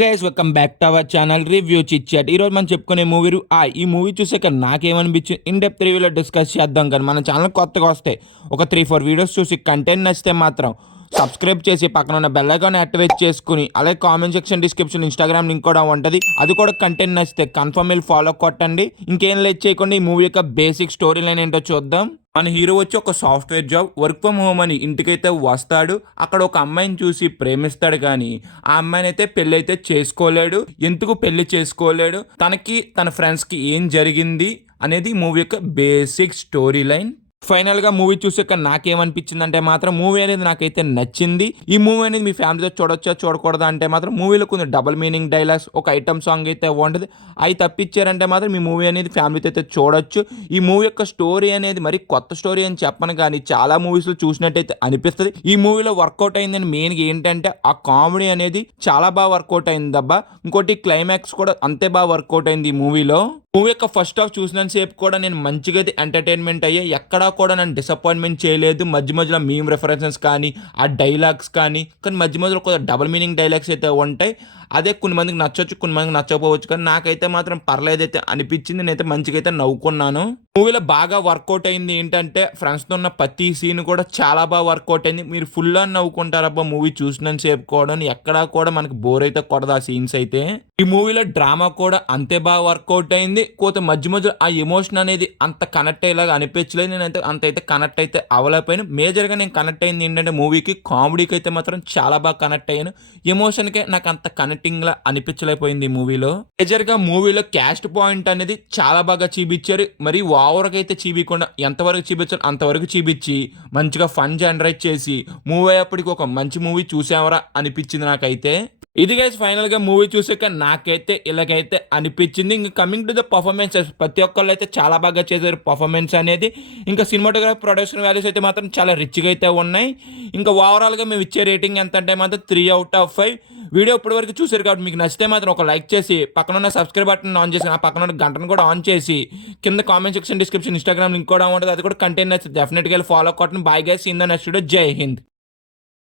Guys welcome back to our channel review chit chat. ఈ రోజు మనం చెప్పుకునే మూవీ ఈ మూవీ చూసాక నాకేమనిపించింది ఇన్ డెప్త్ రివ్యూలో డిస్కస్ చేద్దాం. కానీ మన ఛానల్ కొత్తగా వస్తే ఒక 3-4 వీడియోస్ చూసి కంటెంట్ నచ్చితే మాత్రం సబ్స్క్రైబ్ చేసి పక్కన ఉన్న బెల్ ఐకాన్ యాక్టివేట్ చేసుకుని అలాగే comment section description Instagram link కూడా ఉంటుంది. అది కూడా కంటెంట్ నచ్చితే కన్ఫర్మ్ వెళ్ళి ఫాలో కొట్టండి. ఇంకేం లేట్ చేయకుండా ఈ మూవీ యొక్క బేసిక్ స్టోరీ లైన్ ఏంటో చూద్దాం. మన హీరో వచ్చి ఒక software job work from home అని ఇంటికైతే వస్తాడు. అక్కడ ఒక అమ్మాయిని చూసి ప్రేమిస్తాడు, కానీ ఆ అమ్మాయిని అయితే పెళ్లి అయితే చేసుకోలేడు. ఎందుకు పెళ్లి చేసుకోలేడు, తనకి తన ఫ్రెండ్స్కి ఏం జరిగింది అనేది మూవీ యొక్క బేసిక్ స్టోరీ లైన్. ఫైనల్ గా మూవీ చూసాక నాకేమనిపించింది అంటే మాత్రం మూవీ అనేది నాకైతే నచ్చింది. ఈ మూవీ అనేది మీ ఫ్యామిలీతో చూడొచ్చా చూడకూడదా అంటే మాత్రం మూవీలో కొన్ని డబుల్ మీనింగ్ డైలాగ్స్, ఒక ఐటమ్ సాంగ్ అయితే ఉంటుంది. అవి తప్పించారంటే మాత్రం మీ మూవీ అనేది ఫ్యామిలీతో అయితే చూడొచ్చు. ఈ మూవీ యొక్క స్టోరీ అనేది మరి కొత్త స్టోరీ అని చెప్పను, కానీ చాలా మూవీస్లో చూసినట్టయితే అనిపిస్తుంది. ఈ మూవీలో వర్కౌట్ అయిందని మెయిన్గా ఏంటంటే ఆ కామెడీ అనేది చాలా బాగా వర్కౌట్ అయింది అబ్బా. ఇంకోటి క్లైమాక్స్ కూడా అంతే బాగా వర్కౌట్ అయింది ఈ మూవీలో. మూవీ యొక్క ఫస్ట్ హాఫ్ చూసినంత సేపు కూడా నేను మంచిగా అయితే ఎంటర్టైన్మెంట్ అయ్యా. ఎక్కడా కూడా నన్ను డిసప్పాయింట్మెంట్ చేయలేదు. మధ్య మధ్యలో మీమ్ రెఫరెన్సెస్ కానీ ఆ డైలాగ్స్ కానీ మధ్య మధ్యలో కొంచెం డబుల్ మీనింగ్ డైలాగ్స్ అయితే ఉంటాయి. అదే కొన్ని మందికి నచ్చవచ్చు, కొన్ని మందికి నచ్చకపోవచ్చు, కానీ నాకైతే మాత్రం పర్లేదైతే అనిపించింది. నేనైతే మంచిగా అయితే నవ్వుకున్నాను. మూవీలో బాగా వర్కౌట్ అయింది ఏంటంటే ఫ్రెండ్స్తో ఉన్న ప్రతి సీన్ కూడా చాలా బాగా వర్కౌట్ అయింది. మీరు ఫుల్ అని నవ్వుకుంటారబ్బా మూవీ చూసినంత సేపు కూడా. ఎక్కడా కూడా మనకి బోర్ అయితే కొడదు ఆ సీన్స్ అయితే. ఈ మూవీలో డ్రామా కూడా అంతే బాగా వర్కౌట్ అయింది. కోత మధ్య మధ్యలో ఆ ఎమోషన్ అనేది అంత కనెక్ట్ అయ్యేలాగా అనిపించలేదు. నేనైతే అంత అయితే కనెక్ట్ అయితే అవ్వలేకపోయాను. మేజర్గా నేను కనెక్ట్ అయింది ఏంటంటే మూవీకి కామెడీకి అయితే మాత్రం చాలా బాగా కనెక్ట్ అయ్యాను. ఎమోషన్కే నాకు అంత కనెక్టింగ్ లా అనిపించలేకపోయింది ఈ మూవీలో. మేజర్గా మూవీలో క్యాస్ట్ పాయింట్ అనేది చాలా బాగా చూపించారు. మరి ఓవర్గా అయితే చూపించకుండా ఎంతవరకు చూపించారు అంతవరకు చూపించి మంచిగా ఫన్ జనరేట్ చేసి మూవీ అయ్యేప్పటికి ఒక మంచి మూవీ చూసామరా అనిపించింది నాకైతే. ఇది గైస్ ఫైనల్ గా మూవీ చూసాక నాకైతే ఇలాగైతే అనిపించింది. ఇంకా కమింగ్ టు ద పర్ఫార్మెన్సెస్, ప్రతి ఒక్కళ్ళు అయితే చాలా బాగా చేశారు పర్ఫార్మెన్స్ అనేది. ఇంకా సినిమాటోగ్రఫీ ప్రొడక్షన్ వాల్యూస్ అయితే మాత్రం చాలా రిచ్గా అయితే ఉన్నాయి. ఇంకా ఓవరాల్గా మేము ఇచ్చే రేటింగ్ ఎంత అంటే మాత్రం 3/5. వీడియో ఇప్పటివరకు చూసారు కాబట్టి మీకు నచ్చితే మాత్రం ఒక లైక్ చేసి పక్కన ఉన్న సబ్స్క్రైబ్ బటన్ ఆన్ చేసి ఆ పక్కన ఉన్న గంటను కూడా ఆన్ చేసి కింద comment section description Instagram link కూడా ఉంటుంది. అది కూడా కంటెంట్ నచ్చితే డెఫినెట్గా ఫాలో కొట్టండి. Bye guys, in the next video. జై హింద్.